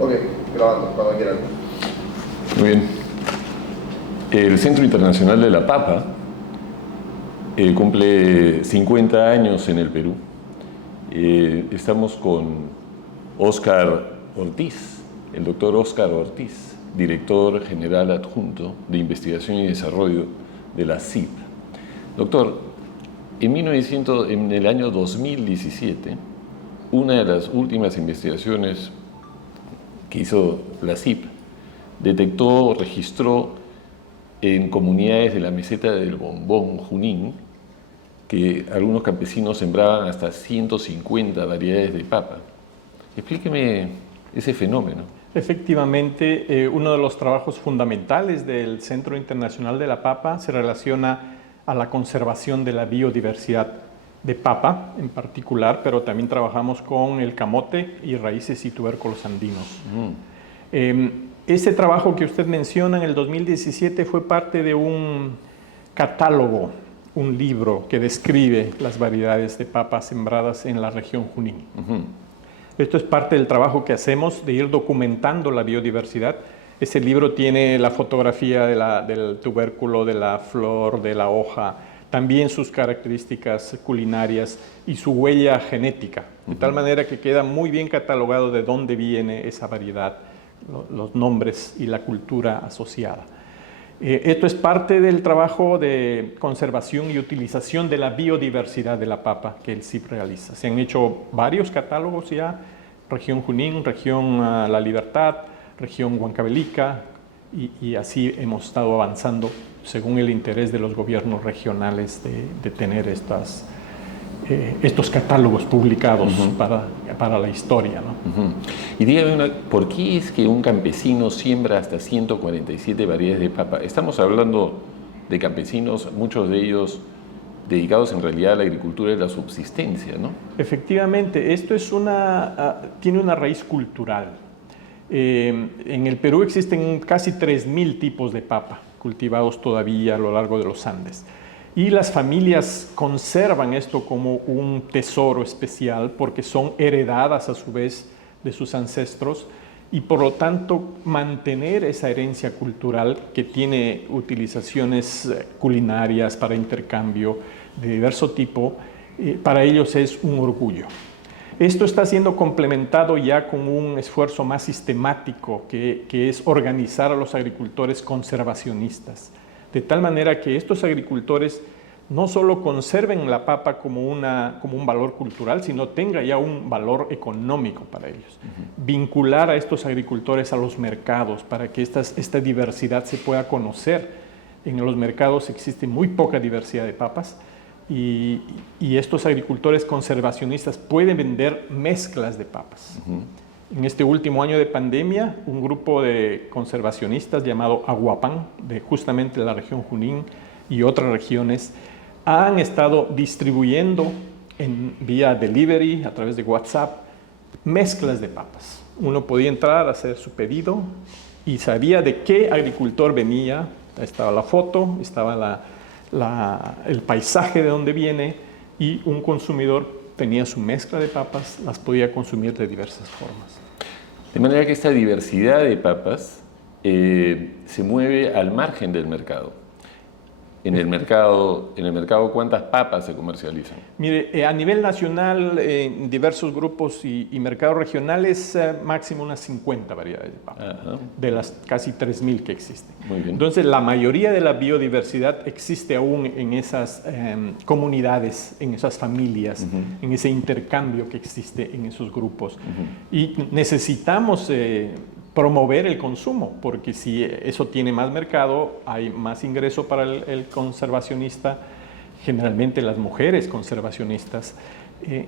Ok, grabando, cuando quieran. Muy bien. El Centro Internacional de la Papa cumple 50 años en el Perú. Estamos con Óscar Ortiz, el doctor Óscar Ortiz, director general adjunto de Investigación y Desarrollo de la CIP. Doctor, en el año 2017, una de las últimas investigaciones que hizo la CIP registró en comunidades de la meseta del Bombón, Junín, que algunos campesinos sembraban hasta 150 variedades de papa. Explíqueme ese fenómeno. Efectivamente, uno de los trabajos fundamentales del Centro Internacional de la Papa se relaciona a la conservación de la biodiversidad de papa en particular, pero también trabajamos con el camote y raíces y tubérculos andinos. Ese trabajo que usted menciona en el 2017 fue parte de un catálogo, un libro que describe las variedades de papas sembradas en la región Junín. Esto es parte del trabajo que hacemos de ir documentando la biodiversidad. Ese libro tiene la fotografía del tubérculo, de la flor, de la hoja, también sus características culinarias y su huella genética, de tal manera que queda muy bien catalogado de dónde viene esa variedad, los nombres y la cultura asociada. Esto es parte del trabajo de conservación y utilización de la biodiversidad de la papa que el CIP realiza. Se han hecho varios catálogos ya, región Junín, región La Libertad, región Huancavelica, y así hemos estado avanzando según el interés de los gobiernos regionales de tener estos catálogos publicados para la historia, ¿no? Y dígame, ¿por qué es que un campesino siembra hasta 147 variedades de papa? Estamos hablando de campesinos, muchos de ellos dedicados en realidad a la agricultura y la subsistencia, ¿no? Efectivamente, esto tiene una raíz cultural. En el Perú existen casi 3.000 tipos de papa cultivados todavía a lo largo de los Andes. Y las familias conservan esto como un tesoro especial porque son heredadas a su vez de sus ancestros, y por lo tanto mantener esa herencia cultural que tiene utilizaciones culinarias para intercambio de diverso tipo, para ellos es un orgullo. Esto está siendo complementado ya con un esfuerzo más sistemático que es organizar a los agricultores conservacionistas, de tal manera que estos agricultores no solo conserven la papa como un valor cultural, sino tenga ya un valor económico para ellos. Vincular a estos agricultores a los mercados para que esta diversidad se pueda conocer. En los mercados existe muy poca diversidad de papas, y estos agricultores conservacionistas pueden vender mezclas de papas. En este último año de pandemia, un grupo de conservacionistas llamado Aguapan, de justamente la región Junín y otras regiones, han estado distribuyendo vía delivery, a través de WhatsApp, mezclas de papas. Uno podía entrar a hacer su pedido y sabía de qué agricultor venía. Estaba la foto, estaba el paisaje de donde viene, y un consumidor tenía su mezcla de papas, las podía consumir de diversas formas. De manera que esta diversidad de papas se mueve al margen del mercado. En el mercado, ¿cuántas papas se comercializan? Mire, a nivel nacional, en diversos grupos y mercados regionales, máximo unas 50 variedades de papas, de las casi 3.000 que existen. Muy bien. Entonces, la mayoría de la biodiversidad existe aún en esas comunidades, en esas familias, en ese intercambio que existe en esos grupos. Y necesitamos promover el consumo, porque si eso tiene más mercado, hay más ingreso para el conservacionista, generalmente las mujeres conservacionistas,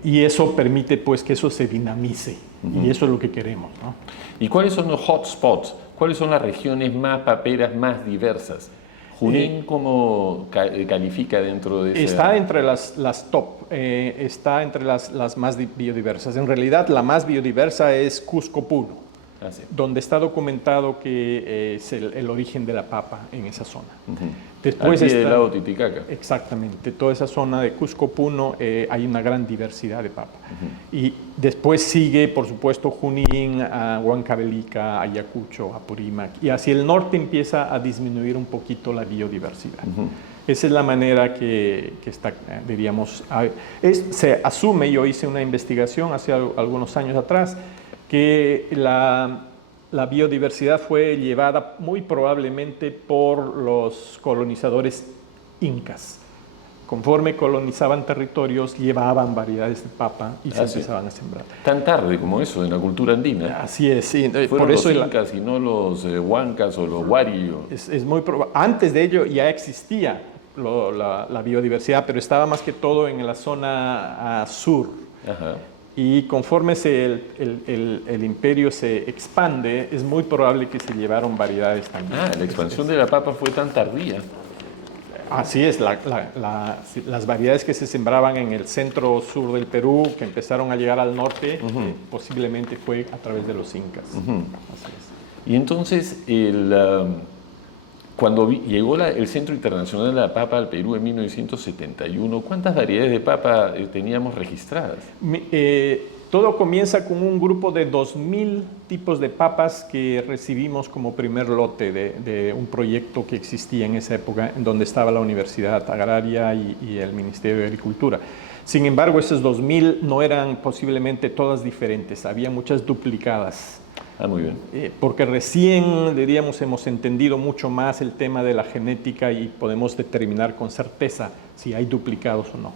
y eso permite pues que eso se dinamice, y eso es lo que queremos, ¿no? ¿Y cuáles son los hotspots? ¿Cuáles son las regiones más paperas, más diversas? ¿Junín cómo califica dentro de esa? Está entre las top, está entre las más biodiversas. En realidad la más biodiversa es Cusco Puno, donde está documentado que es el origen de la papa en esa zona. Después al pie del está- lago Titicaca. Exactamente, toda esa zona de Cusco, Puno, hay una gran diversidad de papa. Y después sigue, por supuesto, Junín, a Huancavelica, Ayacucho, Apurímac, y hacia el norte empieza a disminuir un poquito la biodiversidad. Esa es la manera que está, diríamos, se asume, yo hice una investigación hace algunos años atrás, que la biodiversidad fue llevada muy probablemente por los colonizadores incas. Conforme colonizaban territorios, llevaban variedades de papa y se Sí. empezaban a sembrar. Tan tarde como eso en la cultura andina. Así es, sí. Fueron Por eso los incas y no los huancas o los wari. es muy antes de ello ya existía la biodiversidad, pero estaba más que todo en la zona sur. Ajá. Y conforme el imperio se expande, es muy probable que se llevaron variedades también. La expansión de la papa fue tan tardía. Así es, las variedades que se sembraban en el centro sur del Perú, que empezaron a llegar al norte, posiblemente fue a través de los incas. Así es. Y entonces, cuando llegó el Centro Internacional de la Papa al Perú en 1971, ¿cuántas variedades de papa teníamos registradas? Todo comienza con un grupo de 2.000 tipos de papas que recibimos como primer lote de un proyecto que existía en esa época, en donde estaba la Universidad Agraria y el Ministerio de Agricultura. Sin embargo, esos 2.000 no eran posiblemente todas diferentes, había muchas duplicadas. Muy bien. Porque recién, diríamos, hemos entendido mucho más el tema de la genética y podemos determinar con certeza si hay duplicados o no.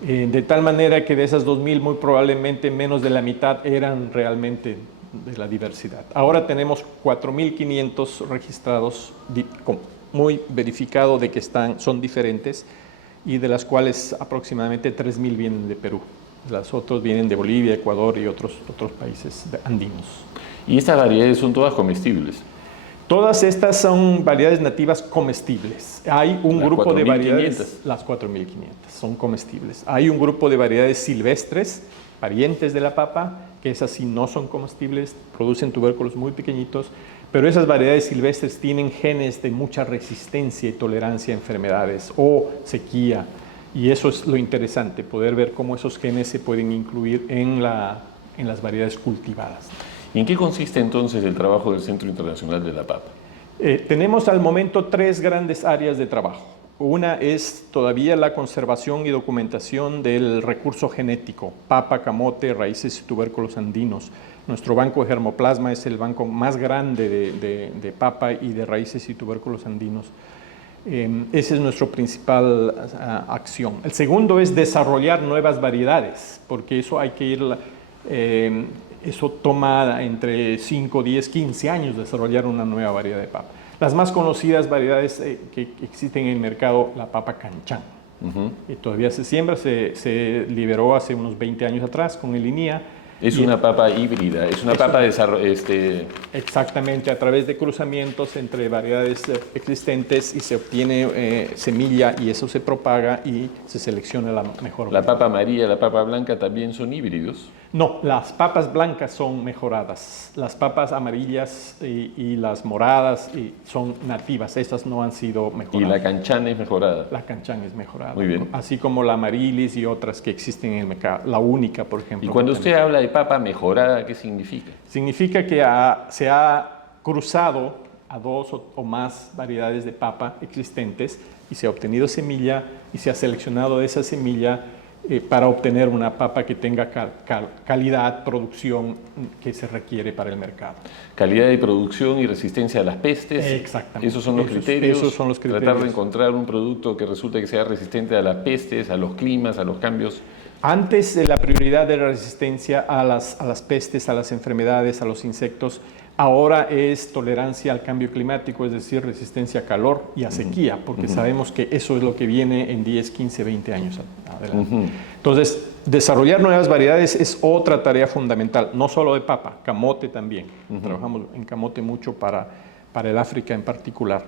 De tal manera que de esas 2.000 muy probablemente menos de la mitad eran realmente de la diversidad. Ahora tenemos 4.500 registrados, muy verificado de que son diferentes, y de las cuales aproximadamente 3.000 vienen de Perú. Las otras vienen de Bolivia, Ecuador y otros países andinos. Y estas variedades son todas comestibles. Todas estas son variedades nativas comestibles. Hay un grupo de variedades, las 4.500 son comestibles. Hay un grupo de variedades silvestres, parientes de la papa, que esas sí no son comestibles, producen tubérculos muy pequeñitos, pero esas variedades silvestres tienen genes de mucha resistencia y tolerancia a enfermedades o sequía. Y eso es lo interesante, poder ver cómo esos genes se pueden incluir en las variedades cultivadas. ¿Y en qué consiste entonces el trabajo del Centro Internacional de la Papa? Tenemos al momento 3 grandes áreas de trabajo. Una es todavía la conservación y documentación del recurso genético, papa, camote, raíces y tubérculos andinos. Nuestro banco de germoplasma es el banco más grande de papa y de raíces y tubérculos andinos. Esa es nuestra principal acción. El segundo es desarrollar nuevas variedades, porque eso hay que ir... eso toma entre 5, 10, 15 años desarrollar una nueva variedad de papa. Las más conocidas variedades que existen en el mercado, la papa canchán. Todavía se siembra, se liberó hace unos 20 años atrás con el INIA. Es una papa híbrida, es una papa Exactamente, a través de cruzamientos entre variedades existentes y se obtiene semilla y eso se propaga y se selecciona la mejor. La papa amarilla, la papa blanca también son híbridos. No, las papas blancas son mejoradas. Las papas amarillas y las moradas son nativas. Estas no han sido mejoradas. ¿Y la canchán es mejorada? La canchán es mejorada. Muy bien. Así como la amarilis y otras que existen en el mercado. La única, por ejemplo. Y cuando usted habla de papa mejorada, ¿qué significa? Significa que se ha cruzado a 2 o más variedades de papa existentes y se ha obtenido semilla y se ha seleccionado esa semilla para obtener una papa que tenga calidad, producción que se requiere para el mercado. Calidad de producción y resistencia a las pestes. Exactamente. Esos son los criterios. Esos son los criterios. Tratar de encontrar un producto que resulte que sea resistente a las pestes, a los climas, a los cambios. Antes de la prioridad de la resistencia a las pestes, a las enfermedades, a los insectos, ahora es tolerancia al cambio climático, es decir, resistencia a calor y a sequía, porque sabemos que eso es lo que viene en 10, 15, 20 años adelante. Entonces, desarrollar nuevas variedades es otra tarea fundamental, no solo de papa, camote también. Trabajamos en camote mucho para el África en particular.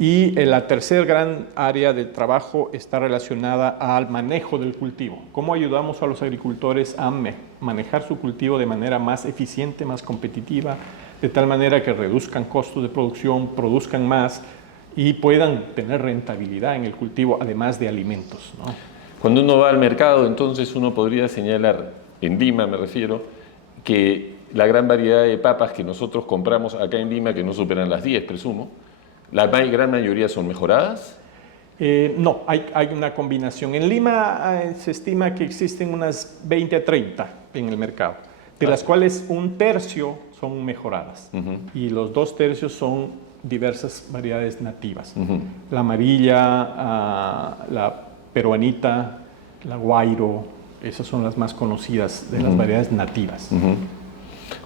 Y la tercera gran área de trabajo está relacionada al manejo del cultivo. ¿Cómo ayudamos a los agricultores a manejar su cultivo de manera más eficiente, más competitiva, de tal manera que reduzcan costos de producción, produzcan más y puedan tener rentabilidad en el cultivo, además de alimentos, ¿no? Cuando uno va al mercado, entonces uno podría señalar, en Lima me refiero, que la gran variedad de papas que nosotros compramos acá en Lima, que no superan las 10, presumo, la gran mayoría son mejoradas. No, hay una combinación. En Lima se estima que existen unas 20 a 30 en el mercado, de las cuales un tercio son mejoradas y los 2/3 son diversas variedades nativas. La amarilla, la peruanita, la guairo, esas son las más conocidas de las variedades nativas.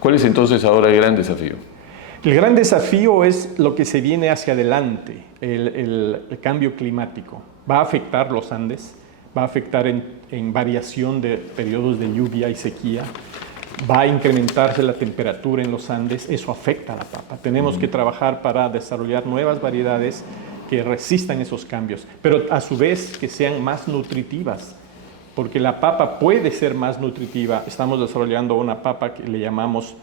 ¿Cuál es entonces ahora el gran desafío? El gran desafío es lo que se viene hacia adelante, el cambio climático. Va a afectar los Andes, va a afectar en variación de periodos de lluvia y sequía, va a incrementarse la temperatura en los Andes, eso afecta a la papa. Tenemos que trabajar para desarrollar nuevas variedades que resistan esos cambios, pero a su vez que sean más nutritivas, porque la papa puede ser más nutritiva. Estamos desarrollando una papa que le llamamos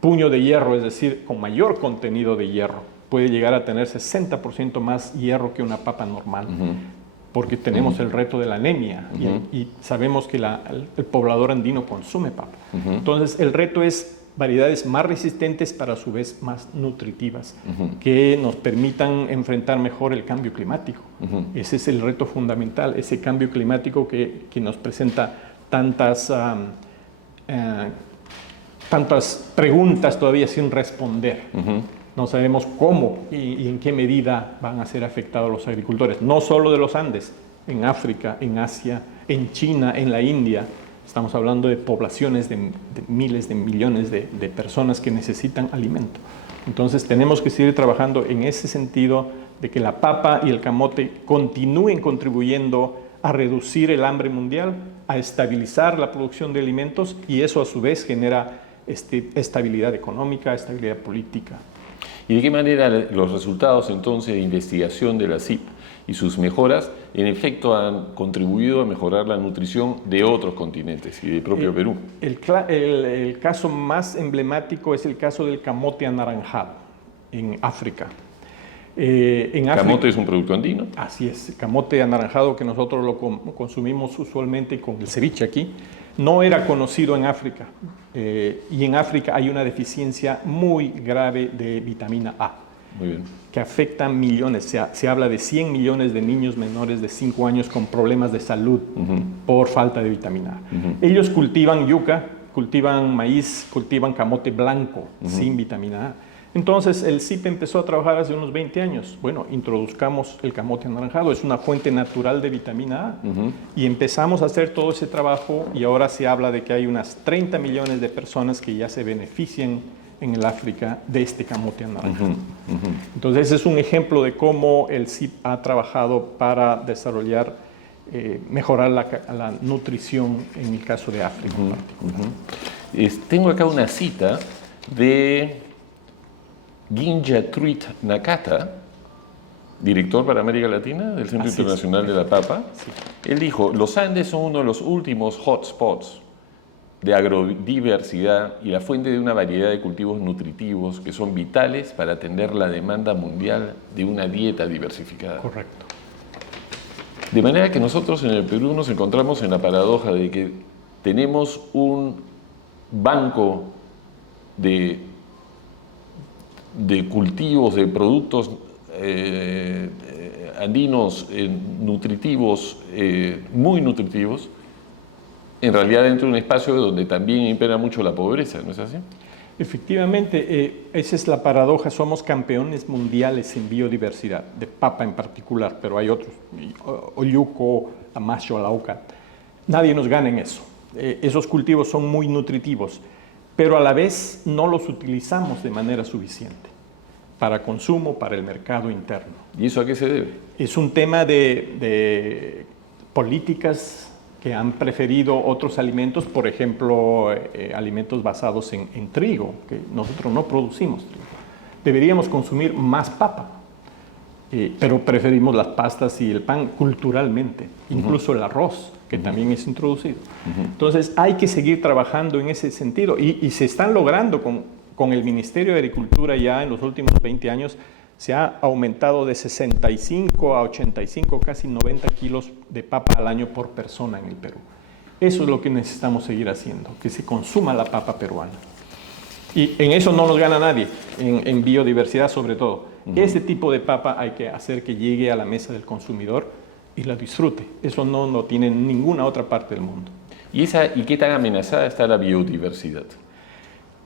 puño de hierro, es decir, con mayor contenido de hierro. Puede llegar a tener 60% más hierro que una papa normal, porque tenemos el reto de la anemia y sabemos que el poblador andino consume papa. Entonces, el reto es variedades más resistentes, pero a su vez más nutritivas, que nos permitan enfrentar mejor el cambio climático. Ese es el reto fundamental, ese cambio climático que nos presenta tantas preguntas todavía sin responder. No sabemos cómo y en qué medida van a ser afectados los agricultores, no solo de los Andes, en África, en Asia, en China, en la India. Estamos hablando de poblaciones de miles de millones de personas que necesitan alimento. Entonces tenemos que seguir trabajando en ese sentido de que la papa y el camote continúen contribuyendo a reducir el hambre mundial, a estabilizar la producción de alimentos, y eso a su vez genera estabilidad económica, estabilidad política. ¿Y de qué manera los resultados entonces de investigación de la CIP y sus mejoras en efecto han contribuido a mejorar la nutrición de otros continentes y del propio Perú? El caso más emblemático es el caso del camote anaranjado en África. ¿Camote es un producto andino? Así es, camote anaranjado que nosotros lo consumimos usualmente con el ceviche aquí, no era conocido en África, y en África hay una deficiencia muy grave de vitamina A. Muy bien. Que afecta a millones, se habla de 100 millones de niños menores de 5 años con problemas de salud por falta de vitamina A. Ellos cultivan yuca, cultivan maíz, cultivan camote blanco sin vitamina A. Entonces el CIP empezó a trabajar hace unos 20 años. Bueno, introduzcamos el camote anaranjado, es una fuente natural de vitamina A. Y empezamos a hacer todo ese trabajo y ahora se habla de que hay unas 30 millones de personas que ya se benefician en el África de este camote anaranjado. Entonces ese es un ejemplo de cómo el CIP ha trabajado para desarrollar, mejorar la nutrición en el caso de África en particular. Tengo acá una cita de Ginjatruit Nakata, director para América Latina del Centro Internacional de la Papa. Él dijo: los Andes son uno de los últimos hotspots de agrodiversidad y la fuente de una variedad de cultivos nutritivos que son vitales para atender la demanda mundial de una dieta diversificada. Correcto. De manera que nosotros en el Perú nos encontramos en la paradoja de que tenemos un banco de cultivos, de productos andinos nutritivos, muy nutritivos, en realidad dentro de un espacio donde también impera mucho la pobreza, ¿no es así? Efectivamente, esa es la paradoja. Somos campeones mundiales en biodiversidad, de papa en particular, pero hay otros, oyuco, amacho, lauca. Nadie nos gana en eso. Esos cultivos son muy nutritivos, pero a la vez no los utilizamos de manera suficiente para consumo, para el mercado interno. ¿Y eso a qué se debe? Es un tema de políticas que han preferido otros alimentos, por ejemplo, alimentos basados en trigo, que nosotros no producimos trigo. Deberíamos consumir más papa, pero preferimos las pastas y el pan culturalmente, incluso el arroz, que también es introducido. Entonces hay que seguir trabajando en ese sentido y se están logrando con el Ministerio de Agricultura ya en los últimos 20 años se ha aumentado de 65 a 85, casi 90 kilos de papa al año por persona en el Perú. Eso es lo que necesitamos seguir haciendo, que se consuma la papa peruana. Y en eso no nos gana nadie, en biodiversidad sobre todo. Ese tipo de papa hay que hacer que llegue a la mesa del consumidor y la disfrute. Eso no lo tiene en ninguna otra parte del mundo. ¿Y qué tan amenazada está la biodiversidad?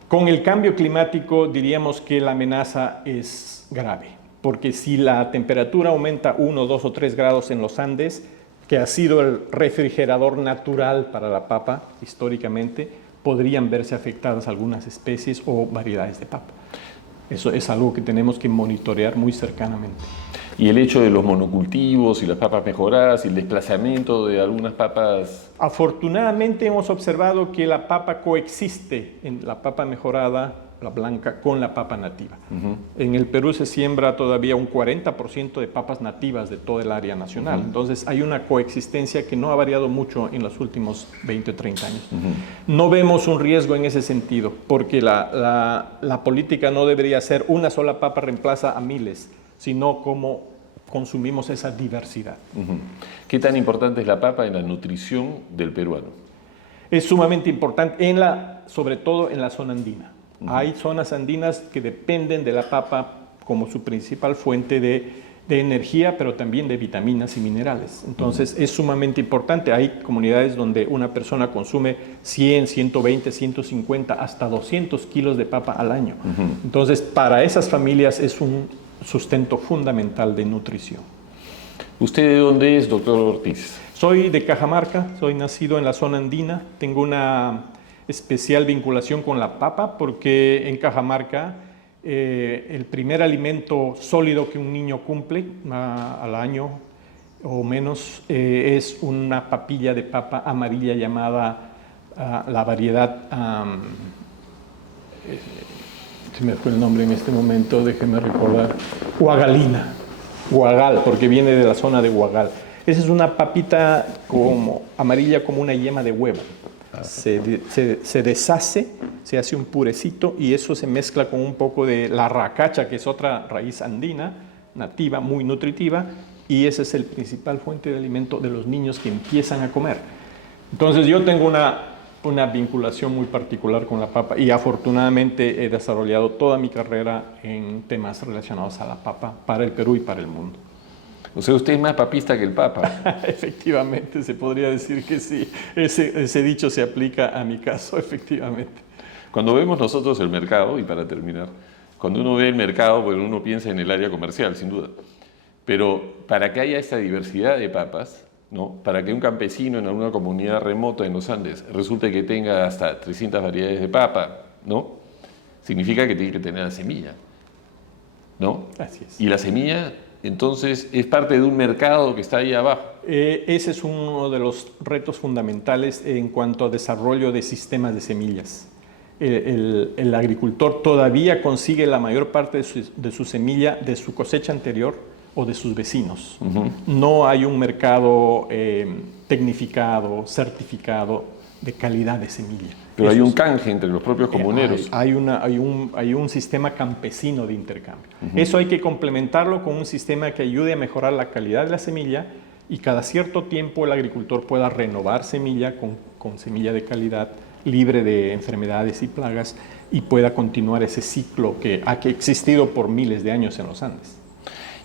Con el cambio climático diríamos que la amenaza es grave, porque si la temperatura aumenta 1, 2 o 3 grados en los Andes, que ha sido el refrigerador natural para la papa históricamente, podrían verse afectadas algunas especies o variedades de papa. Eso es algo que tenemos que monitorear muy cercanamente. Y el hecho de los monocultivos y las papas mejoradas y el desplazamiento de algunas papas. Afortunadamente hemos observado que la papa coexiste, en la papa mejorada, la blanca, con la papa nativa. En el Perú se siembra todavía un 40% de papas nativas de toda el área nacional. Entonces hay una coexistencia que no ha variado mucho en los últimos 20 o 30 años. No vemos un riesgo en ese sentido, porque la política no debería ser una sola papa reemplaza a miles, sino cómo consumimos esa diversidad. ¿Qué tan importante es la papa en la nutrición del peruano? Es sumamente importante, sobre todo en la zona andina. Hay zonas andinas que dependen de la papa como su principal fuente de energía, pero también de vitaminas y minerales. Entonces es sumamente importante. Hay comunidades donde una persona consume 100, 120, 150, hasta 200 kilos de papa al año. Entonces para esas familias es un sustento fundamental de nutrición. ¿Usted de dónde es, doctor Ortiz? Soy de Cajamarca, soy nacido en la zona andina, tengo una especial vinculación con la papa porque en Cajamarca el primer alimento sólido que un niño cumple al año o menos es una papilla de papa amarilla llamada la variedad, se me fue el nombre en este momento, déjeme recordar, huagalina, huagal, porque viene de la zona de Huagal. Esa es una papita como amarilla como una yema de huevo. Se deshace, se hace un purecito y eso se mezcla con un poco de la racacha, que es otra raíz andina, nativa, muy nutritiva, y ese es el principal fuente de alimento de los niños que empiezan a comer. Entonces yo tengo una vinculación muy particular con la papa y afortunadamente he desarrollado toda mi carrera en temas relacionados a la papa para el Perú y para el mundo. O sea, usted es más papista que el Papa. Efectivamente, se podría decir que sí. Ese dicho se aplica a mi caso, efectivamente. Cuando vemos nosotros el mercado, y para terminar, cuando uno ve el mercado, bueno, uno piensa en el área comercial, sin duda. Pero para que haya esta diversidad de papas, ¿no? Para que un campesino en alguna comunidad remota en los Andes resulte que tenga hasta 300 variedades de papa, ¿no? Significa que tiene que tener la semilla, ¿no? Así es. Y la semilla, entonces, es parte de un mercado que está ahí abajo. Ese es uno de los retos fundamentales en cuanto a desarrollo de sistemas de semillas. El agricultor todavía consigue la mayor parte de su semilla de su cosecha anterior o de sus vecinos. No hay un mercado tecnificado, certificado de calidad de semilla. Pero hay un canje entre los propios comuneros. Hay un sistema campesino de intercambio. Eso hay que complementarlo con un sistema que ayude a mejorar la calidad de la semilla y cada cierto tiempo el agricultor pueda renovar semilla con semilla de calidad, libre de enfermedades y plagas, y pueda continuar ese ciclo que ha existido por miles de años en los Andes.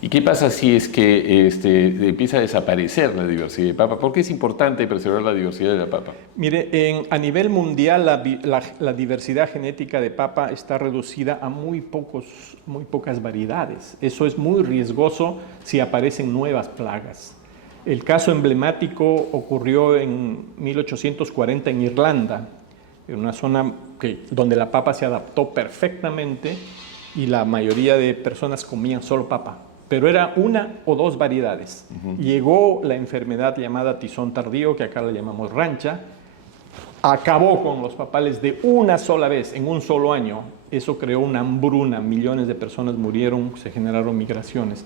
¿Y qué pasa si es que empieza a desaparecer la diversidad de papa? ¿Por qué es importante preservar la diversidad de la papa? Mire, a nivel mundial la diversidad genética de papa está reducida a muy pocas variedades. Eso es muy riesgoso si aparecen nuevas plagas. El caso emblemático ocurrió en 1840 en Irlanda, en una zona donde la papa se adaptó perfectamente y la mayoría de personas comían solo papa. Pero era una o dos variedades. Llegó la enfermedad llamada tizón tardío, que acá la llamamos rancha, acabó con los papales de una sola vez, en un solo año. Eso creó una hambruna, millones de personas murieron, se generaron migraciones.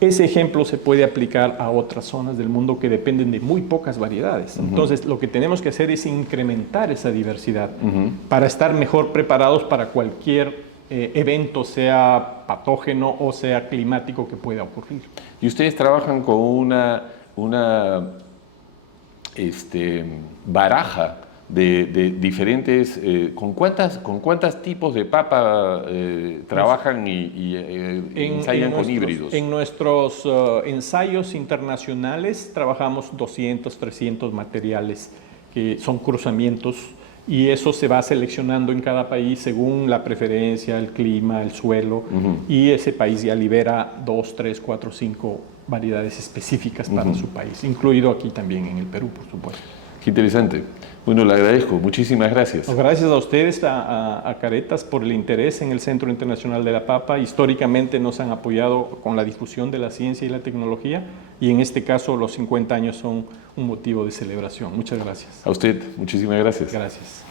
Ese ejemplo se puede aplicar a otras zonas del mundo que dependen de muy pocas variedades. Entonces, lo que tenemos que hacer es incrementar esa diversidad para estar mejor preparados para cualquier evento, sea patógeno o sea climático, que pueda ocurrir. Y ustedes trabajan con una baraja de diferentes... ¿con cuántos tipos de papa trabajan y ensayan con híbridos? En nuestros ensayos internacionales trabajamos 200, 300 materiales que son cruzamientos, y eso se va seleccionando en cada país según la preferencia, el clima, el suelo, y ese país ya libera 2, 3, 4, 5 variedades específicas para su país, incluido aquí también en el Perú, por supuesto. Qué interesante. Bueno, le agradezco. Muchísimas gracias. Gracias a ustedes, a Caretas, por el interés en el Centro Internacional de la Papa. Históricamente nos han apoyado con la difusión de la ciencia y la tecnología, y en este caso los 50 años son un motivo de celebración. Muchas gracias. A usted, muchísimas gracias. Gracias.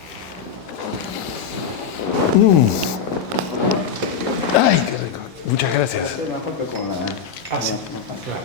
Ay, qué rico. Muchas gracias. Ah, sí, claro.